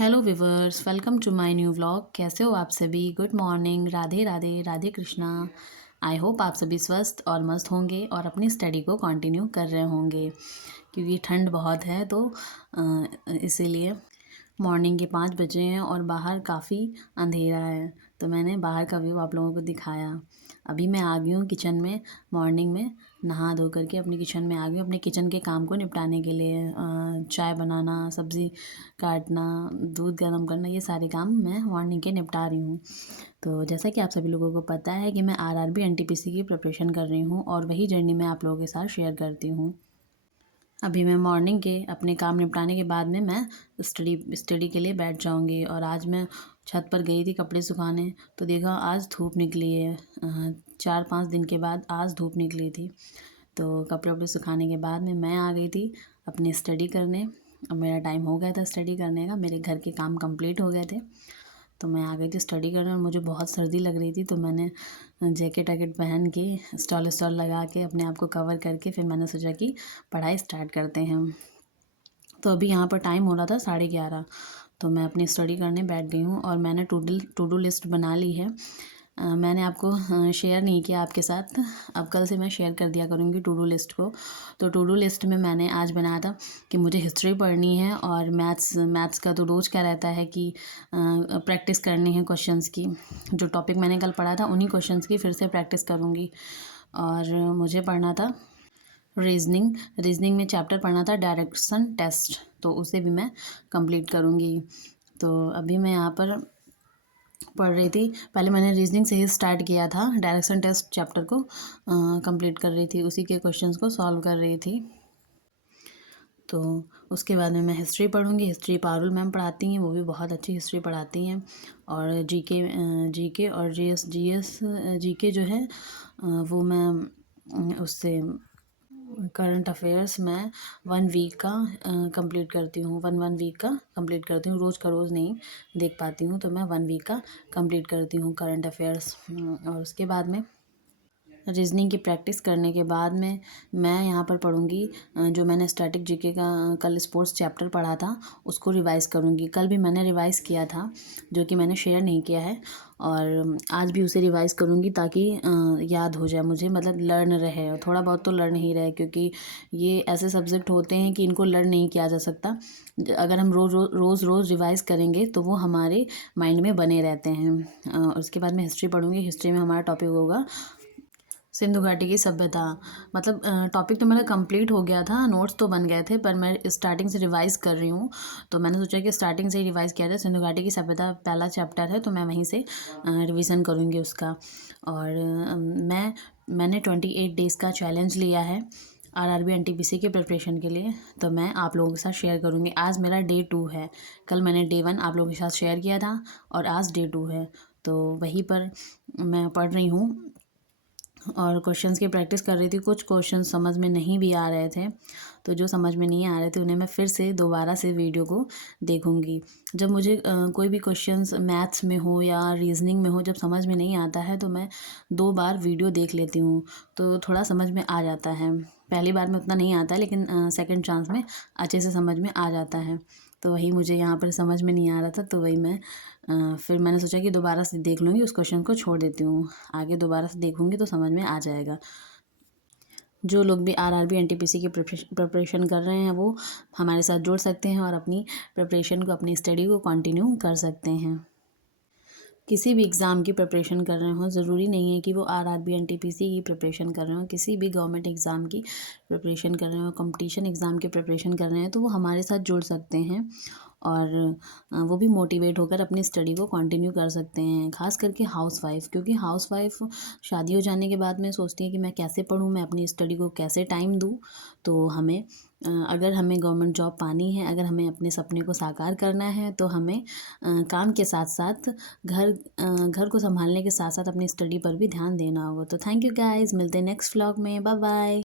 Hello viewers, welcome to my new vlog. कैसे हो आप सभी? Good morning, Radhe Radhe, Radhe Krishna. I hope आप सभी स्वस्थ और मस्त होंगे और अपनी स्टडी को कंटिन्यू कर रहे होंगे, क्योंकि ठंड बहुत है तो इसीलिए मॉर्निंग के 5 बजे हैं और बाहर काफ़ी अंधेरा है। तो मैंने बाहर का व्यू आप लोगों को दिखाया। अभी मैं आ गई हूँ किचन में। मॉर्निंग में नहा धो करके अपनी किचन में आ गई हूँ, अपने किचन के काम को निपटाने के लिए। चाय बनाना, सब्ज़ी काटना, दूध गर्म करना, ये सारे काम मैं मॉर्निंग के निपटा रही हूँ। तो जैसा कि आप सभी लोगों को पता है कि मैं आरआरबी एनटीपीसी की प्रिपरेशन कर रही हूँ और वही जर्नी मैं आप लोगों के साथ शेयर करती हूँ। अभी मैं मॉर्निंग के अपने काम निपटाने के बाद में मैं स्टडी के लिए बैठ जाऊंगी। और आज मैं छत पर गई थी कपड़े सुखाने, तो देखा आज धूप निकली है। 4-5 दिन के बाद आज धूप निकली थी। तो कपड़े वपड़े सुखाने के बाद में मैं आ गई थी अपनी स्टडी करने। अब मेरा टाइम हो गया था स्टडी करने का, मेरे घर के काम कंप्लीट हो गए थे। तो मैं आ गई थी स्टडी करने और मुझे बहुत सर्दी लग रही थी, तो मैंने जैकेट वैकेट पहन के स्टॉल स्टॉल लगा के अपने आप को कवर करके फिर मैंने सोचा कि पढ़ाई स्टार्ट करते हैं। तो अभी यहाँ पर टाइम हो रहा था 11:30, तो मैं अपनी स्टडी करने बैठ गई हूँ और मैंने टू डू लिस्ट बना ली है। मैंने आपको शेयर नहीं किया आपके साथ, अब कल से मैं शेयर कर दिया करूँगी टू डू लिस्ट को। तो टू डू लिस्ट में मैंने आज बनाया था कि मुझे हिस्ट्री पढ़नी है और मैथ्स का तो रोज़ क्या रहता है कि प्रैक्टिस करनी है क्वेश्चंस की। जो टॉपिक मैंने कल पढ़ा था उन्हीं क्वेश्चंस की फिर से प्रैक्टिस करूँगी। और मुझे पढ़ना था रीजनिंग में चैप्टर पढ़ना था डायरेक्शन टेस्ट, तो उसे भी मैं कंप्लीट करूँगी। तो अभी मैं यहाँ पर पढ़ रही थी। पहले मैंने रीजनिंग से ही स्टार्ट किया था, डायरेक्शन टेस्ट चैप्टर को कंप्लीट कर रही थी, उसी के क्वेश्चंस को सॉल्व कर रही थी। तो उसके बाद में मैं हिस्ट्री पढ़ूँगी। हिस्ट्री पारुल मैम पढ़ाती हैं, वो भी बहुत अच्छी हिस्ट्री पढ़ाती हैं। और जीके और जीएस जीके जो है वो मैं उससे करंट अफेयर्स मैं 1 वीक का कंप्लीट करती हूँ। वन वीक का कंप्लीट करती हूँ, रोज़ का रोज़ नहीं देख पाती हूँ, तो मैं 1 वीक का कंप्लीट करती हूँ करंट अफेयर्स। और उसके बाद में रीजनिंग की प्रैक्टिस करने के बाद में मैं यहाँ पर पढ़ूँगी जो मैंने स्टैटिक जीके का कल स्पोर्ट्स चैप्टर पढ़ा था उसको रिवाइज़ करूँगी। कल भी मैंने रिवाइज़ किया था, जो कि मैंने शेयर नहीं किया है, और आज भी उसे रिवाइज़ करूँगी ताकि याद हो जाए मुझे, मतलब लर्न रहे। और थोड़ा बहुत तो लर्न ही रहे, क्योंकि ये ऐसे सब्जेक्ट होते हैं कि इनको लर्न नहीं किया जा सकता। अगर हम रोज़ रिवाइज़ करेंगे तो वो हमारे माइंड में बने रहते हैं। उसके बाद मैं हिस्ट्री पढ़ूँगी। हिस्ट्री में हमारा टॉपिक होगा सिंधु घाटी की सभ्यता। मतलब टॉपिक तो मेरा कंप्लीट हो गया था, नोट्स तो बन गए थे, पर मैं स्टार्टिंग से रिवाइज़ कर रही हूँ। तो मैंने सोचा कि स्टार्टिंग से ही रिवाइज़ किया जाए। सिंधु घाटी की सभ्यता पहला चैप्टर है, तो मैं वहीं से रिवीजन करूँगी उसका। और मैंने 28 डेज़ का चैलेंज लिया है आरआरबी एनटीपीसी के प्रिपरेशन के लिए, तो मैं आप लोगों के साथ शेयर करूँगी। आज मेरा डे 2 है। कल मैंने डे 1 आप लोगों के साथ शेयर किया था और आज डे 2 है, तो वहीं पर मैं पढ़ रही हूँ और क्वेश्चंस की प्रैक्टिस कर रही थी। कुछ क्वेश्चन समझ में नहीं भी आ रहे थे, तो जो समझ में नहीं आ रहे थे उन्हें मैं फिर से दोबारा से वीडियो को देखूंगी। जब मुझे कोई भी क्वेश्चंस मैथ्स में हो या रीजनिंग में हो, जब समझ में नहीं आता है तो मैं 2 बार वीडियो देख लेती हूँ, तो थोड़ा समझ में आ जाता है। पहली बार में उतना नहीं आता है, लेकिन सेकंड चांस में अच्छे से समझ में आ जाता है। तो वही मुझे यहाँ पर समझ में नहीं आ रहा था, तो वही मैं फिर मैंने सोचा कि दोबारा से देख लूँगी, उस क्वेश्चन को छोड़ देती हूँ, आगे दोबारा से देखूँगी तो समझ में आ जाएगा। जो लोग भी आरआरबी एनटीपीसी की प्रिपरेशन कर रहे हैं वो हमारे साथ जुड़ सकते हैं और अपनी प्रिपरेशन को, अपनी स्टडी को कंटिन्यू कर सकते हैं। किसी भी एग्ज़ाम की प्रिपरेशन कर रहे हों, ज़रूरी नहीं है कि वो आरआरबी एनटीपीसी की प्रिपरेशन कर रहे हों। किसी भी गवर्नमेंट एग्ज़ाम की प्रिपरेशन कर रहे हो, कंपटीशन एग्ज़ाम की प्रिपरेशन कर रहे हैं, तो वो हमारे साथ जुड़ सकते हैं और वो भी मोटिवेट होकर अपनी स्टडी को कंटिन्यू कर सकते हैं। ख़ास करके हाउसवाइफ, क्योंकि हाउसवाइफ शादी हो जाने के बाद में सोचती है कि मैं कैसे पढूँ, मैं अपनी स्टडी को कैसे टाइम दूँ। तो हमें अगर हमें गवर्नमेंट जॉब पानी है, अगर हमें अपने सपने को साकार करना है, तो हमें काम के साथ साथ घर को संभालने के साथ साथ अपनी स्टडी पर भी ध्यान देना होगा। तो थैंक यू गाइस, मिलते हैं नेक्स्ट व्लॉग में। Bye bye.